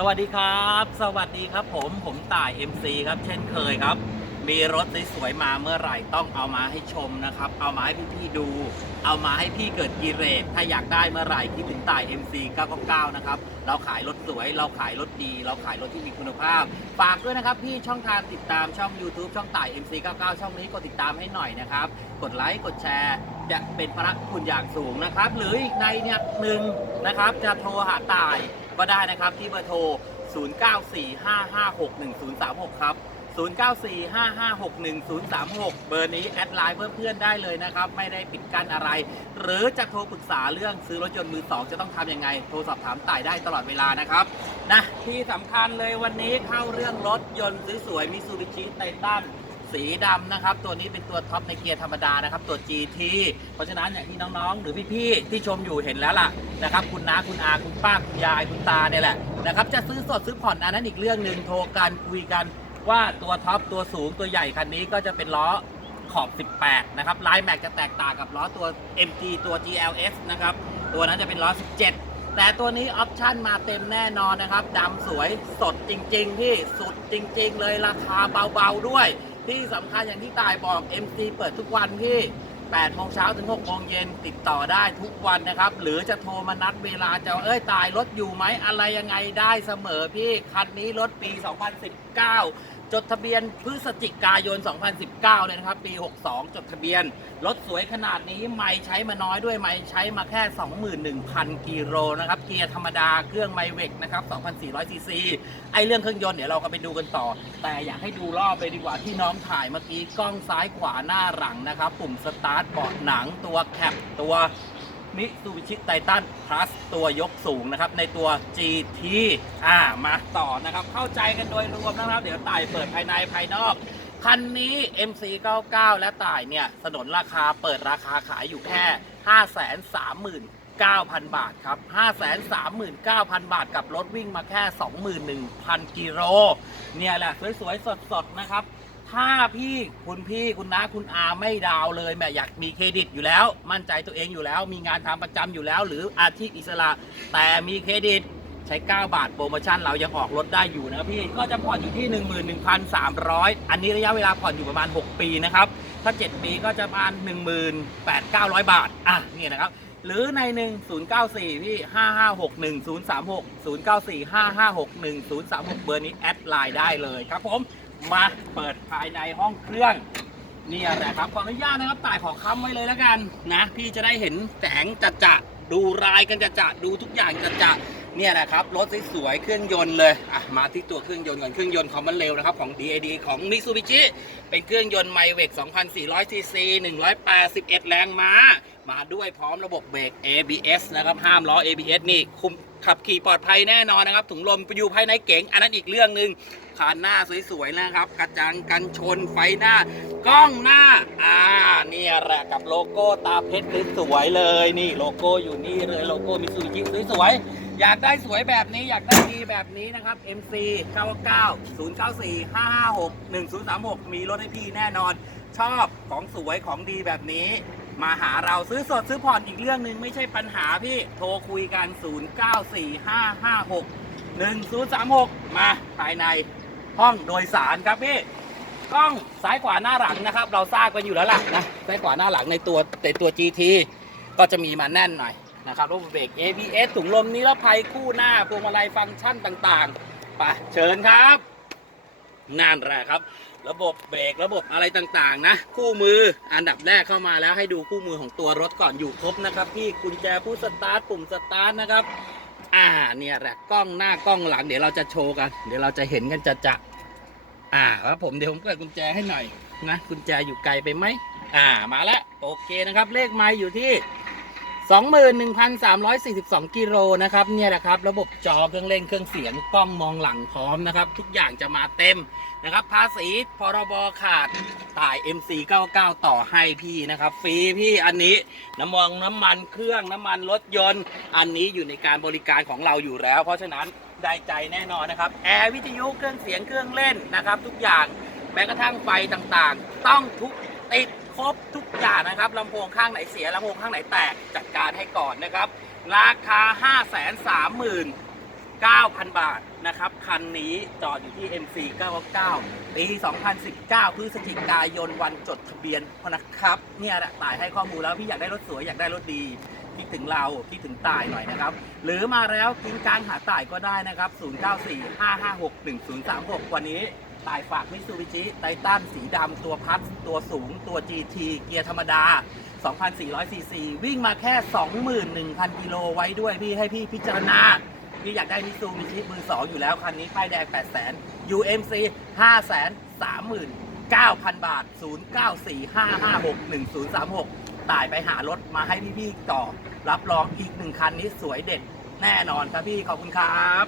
สวัสดีครับ สวัสดีครับผมผมต่าย MC ครับเช่นเคยครับ มีรถสวยๆมาเมื่อไหร่ต้องเอามาให้ชมนะครับ เอามาให้พี่ๆดู เอามาให้พี่เกิดกิเลสถ้าอยากได้เมื่อไหร่คิดถึงต่าย MC 999นะครับเราขายรถสวย เราขายรถดี เราขายรถที่มีคุณภาพฝากด้วยนะครับพี่ช่องทางติดตามช่อง YouTube ช่องต่าย MC 99ช่องนี้กดติดตามให้หน่อยนะครับกดไลค์กดแชร์จะเป็นพระคุณอย่างสูงนะครับ หรืออีกในเนี่ยหนึ่งนะครับจะโทรหาต่าย ก็ได้นะครับที่เบอร์โทร 0945561036 ครับ 0945561036 เบอร์นี้แอดไลน์เพื่อเพื่อนได้เลยนะครับ ไม่ได้ปิดกั้นอะไร หรือจะโทรปรึกษาเรื่องซื้อรถยนต์มือสองจะต้องทำยังไง โทรสอบถามต่ายได้ตลอดเวลานะครับนะที่สำคัญเลยวันนี้เข้าเรื่องรถยนต์สวยๆมิซูบิชิไททัน สีดำนะครับ ตัวนี้เป็นตัวท็อปในเกียร์ธรรมดานะครับ ตัว GT เพราะฉะนั้นอย่างที่น้องๆ หรือพี่ๆ ที่ชมอยู่เห็นแล้วล่ะนะครับ คุณน้าคุณอาคุณป้าคุณยายคุณตาเนี่ยแหละนะครับ จะซื้อสดซื้อผ่อนอันนั้นอีกเรื่องหนึ่งโทรกันคุยกันว่าตัวท็อปตัวสูงตัวใหญ่คันนี้ก็จะเป็นล้อขอบ 18 นะครับลายแม็กจะแตกต่างกับล้อตัว MG ตัว GLS นะครับ ตัวนั้นจะเป็นล้อ 17 แต่ตัวนี้ออปชั่นมาเต็มแน่นอนนะครับดำสวยสดจริง ๆ ที่สุดจริง ๆ เลยราคาเบา ๆ ด้วย ที่สำคัญอย่างที่ตายบอก MC เปิดทุกวันที่8โมงเช้าถึง6โมงเย็นติดต่อได้ทุกวันนะครับ หรือจะโทรมานัดเวลาจะเอ้ยตายรถอยู่ไหมอะไรยังไงได้เสมอพี่ คันนี้รถปี 2019 จดทะเบียนพฤศจิกายน 2019 เลยนะครับ ปี 62 จดทะเบียน รถสวยขนาดนี้ไม่ใช้มาน้อยด้วยไม่ใช้มาแค่ 21,000 กิโลนะครับ เกียร์ธรรมดาเครื่องไมเวกนะครับ 2,400 ซีซี ไอเรื่องเครื่องยนต์เดี๋ยวเราก็ไปดูกันต่อ แต่อยากให้ดูรอบเลยดีกว่าที่น้องถ่ายเมื่อกี้ กล้องซ้ายขวาหน้าหลังนะครับ ปุ่มสตาร์ทเบาะหนังตัวแคปตัว มิซูบิชิไททันพลัสตัวยกสูงนะครับ ในตัว GT อ่ามาต่อนะครับ เข้าใจกันโดยรวมนะครับ เดี๋ยวต่ายเปิดภายในภายนอกคันนี้ MC99 และต่ายเนี่ยสนนราคาเปิดราคาขายอยู่แค่ 539,000 บาทครับ 539,000 บาทกับรถวิ่งมาแค่ 21,000 กิโล เนี่ยแหละ สวยๆ สดๆ นะครับ ถ้าพี่คุณพี่คุณน้าคุณอาไม่ดาวเลยแม่อยากมีเครดิตอยู่แล้ว มั่นใจตัวเองอยู่แล้ว มีงานทำประจำอยู่แล้ว หรืออาชีพอิสระ แต่มีเครดิตใช้ 9 บาทโปรโมชั่นเรายังออกรถได้อยู่นะพี่ ก็จะผ่อนอยู่ที่ 11,300 อันนี้ระยะเวลาผ่อนอยู่ประมาณ 6 ปีนะครับ ถ้า 7 ปีก็จะประมาณ 18,900 บาท อะ นี่นะครับ หรือใน 1094 พี่ 5561036 094 5561036 เบอร์นี้แอดไลน์ได้เลยครับผม มาเปิดภายในห้องเครื่องเนี่ยแหละครับขออนุญาตนะครับต่ายขอค้ำไว้เลยแล้วกันนะ พี่จะได้เห็นแสงจัดจะดูรายกันจัดจะดูทุกอย่างจัดจะ เนี่ยแหละครับรถสวยๆเครื่องยนต์เลยอะมาที่ตัวเครื่องยนต์ก่อนเครื่องยนต์คอมมอนเร็วนะครับของ DAD ของ Mitsubishi เป็นเครื่องยนต์ไมเวก2,400 cc 181 แรงม้า มาด้วยพร้อมระบบเบรก ABS นะครับ ห้ามล้อ ABS นี่คุมขับขี่ปลอดภัยแน่นอนนะครับ ถุงลมอยู่ภายในเก๋ง อันนั้นอีกเรื่องหนึ่งคานหน้าสวยๆนะครับ กระจังกันชนไฟหน้ากล้องหน้า อ่าเนี่ยแหละกับโลโก้ตาเพชรสวยๆเลย นี่โลโก้อยู่นี่เลยโลโก้มิซูบิชิสวยๆ อยากได้สวยแบบนี้อยากได้ดีแบบนี้นะครับ MC 99 094 556 1036 มีรถให้พี่แน่นอน ชอบของสวยของดีแบบนี้ มาหาเราซื้อสดซื้อผ่อนอีกเรื่องหนึ่งไม่ใช่ปัญหาพี่ โทรคุยกัน 094556 1036 มาภายในห้องโดยสารครับพี่กล้องซ้ายขวาหน้าหลังนะครับ เราทราบกันอยู่แล้วล่ะนะซ้ายขวาหน้าหลังในตัวในตัว GT ก็จะมีมาแน่นหน่อย นะครับระบบเบรก ABS ถุงลมนิรภัยคู่หน้าพวงมาลัยฟังก์ชันต่างๆไปเชิญครับนั่นแหละครับ ระบบเบรกระบบอะไรต่างๆ นะ คู่มืออันดับแรกเข้ามาแล้วให้ดูคู่มือของตัวรถก่อนอยู่ครบนะครับพี่กุญแจผู้สตาร์ทปุ่มสตาร์ทนะครับอ่าเนี่ยแหละกล้องหน้ากล้องหลังเดี๋ยวเราจะโชว์กัน เดี๋ยวเราจะเห็นกันจะจะๆอ่าครับผมเดี๋ยวผมเปิดกุญแจให้หน่อยนะกุญแจอยู่ไกลไปไหมอ่ามาแล้วโอเคนะครับ เลขไม้อยู่ที่ 21,342 กิโลนะครับเนี่ยแหละครับ ระบบจอเครื่องเล่นเครื่องเสียงกล้องมองหลังพร้อมนะครับ ทุกอย่างจะมาเต็มนะครับ ภาษีพรบขาดถ่าย MC99 ต่อให้พี่นะครับ ฟรีพี่อันนี้น้ำมันน้ำมันเครื่องน้ำมันรถยนต์ อันนี้อยู่ในการบริการของเราอยู่แล้ว เพราะฉะนั้นได้ใจแน่นอนนะครับแอร์วิทยุเครื่องเสียงเครื่องเล่นนะครับ ทุกอย่างแม้กระทั่งไฟต่างๆ ต้องทุกติด ครบทุกอย่างนะครับลำโพงข้างไหนเสียลำโพงข้างไหนแตกจัดการให้ก่อนนะครับ ราคา 5 3 0 0 0 0 9,000 บาทนะครับ คันนี้จอดอยู่ที่ MC 999ปี 2019 พฤศจิกายนวันจดทะเบียนนะครับ เนี่ยแหละตายให้ข้อมูลแล้วพี่อยากได้รถสวยอยากได้รถดีคิดถึงเราคิดถึงตายหน่อยนะครับ หรือมาแล้วทิ้งกลางหาตายก็ได้นะครับ 0945561036 วันนี้ ต่ายฝากมิซูบิชิไททันสีดำตัวพัดตัวสูง ตัว GT เกียร์ธรรมดา 2,400ซีซีวิ่งมาแค่ 21,000 กิโลไว้ด้วยพี่ให้พี่พิจารณา พี่อยากได้มิซูบิชิมือ2อยู่แล้ว คันนี้ป้ายแดง 800,000 UMC 539,000 บาท 0945561036 ต่ายไปหารถมาให้พี่ๆต่อ รับรองอีกหนึ่งคันนี้สวยเด็ดแน่นอนครับพี่ขอบคุณครับ